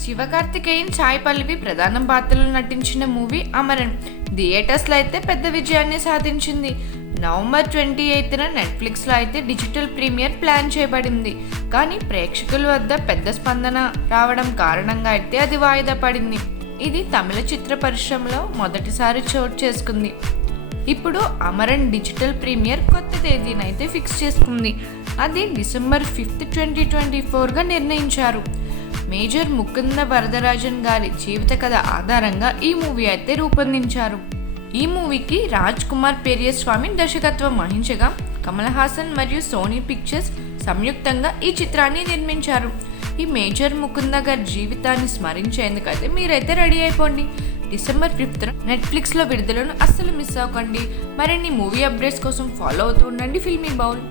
శివకార్తికేయన్, సాయి పల్లవి ప్రధాన పాత్రలు నటించిన మూవీ అమరన్ థియేటర్స్లో అయితే పెద్ద విజయాన్ని సాధించింది. నవంబర్ 28న నెట్ఫ్లిక్స్లో అయితే డిజిటల్ ప్రీమియర్ ప్లాన్ చేయబడింది. కానీ ప్రేక్షకుల వద్ద పెద్ద స్పందన రావడం కారణంగా అయితే అది వాయిదా పడింది. ఇది తమిళ చిత్ర పరిశ్రమలో మొదటిసారి చోటు చేసుకుంది. ఇప్పుడు అమరన్ డిజిటల్ ప్రీమియర్ కొత్త తేదీనైతే ఫిక్స్ చేసుకుంది. అది డిసెంబర్ 5, 2024గా నిర్ణయించారు. మేజర్ ముకుంద వరదరాజన్ గారి జీవిత కథ ఆధారంగా ఈ మూవీ అయితే రూపొందించారు. ఈ మూవీకి రాజ్ కుమార్ పెరియస్వామి దర్శకత్వం వహించగా కమల్ హాసన్ మరియు సోనీ పిక్చర్స్ సంయుక్తంగా ఈ చిత్రాన్ని నిర్మించారు. ఈ మేజర్ ముకుంద గారి జీవితాన్ని స్మరించేందుకైతే మీరైతే రెడీ అయిపోండి. డిసెంబర్ 5న నెట్ఫ్లిక్స్లో విడుదలను అస్సలు మిస్ అవ్వకండి. మరిన్ని మూవీ అప్డేట్స్ కోసం ఫాలో అవుతూ ఉండండి ఫిల్మీ బౌల్.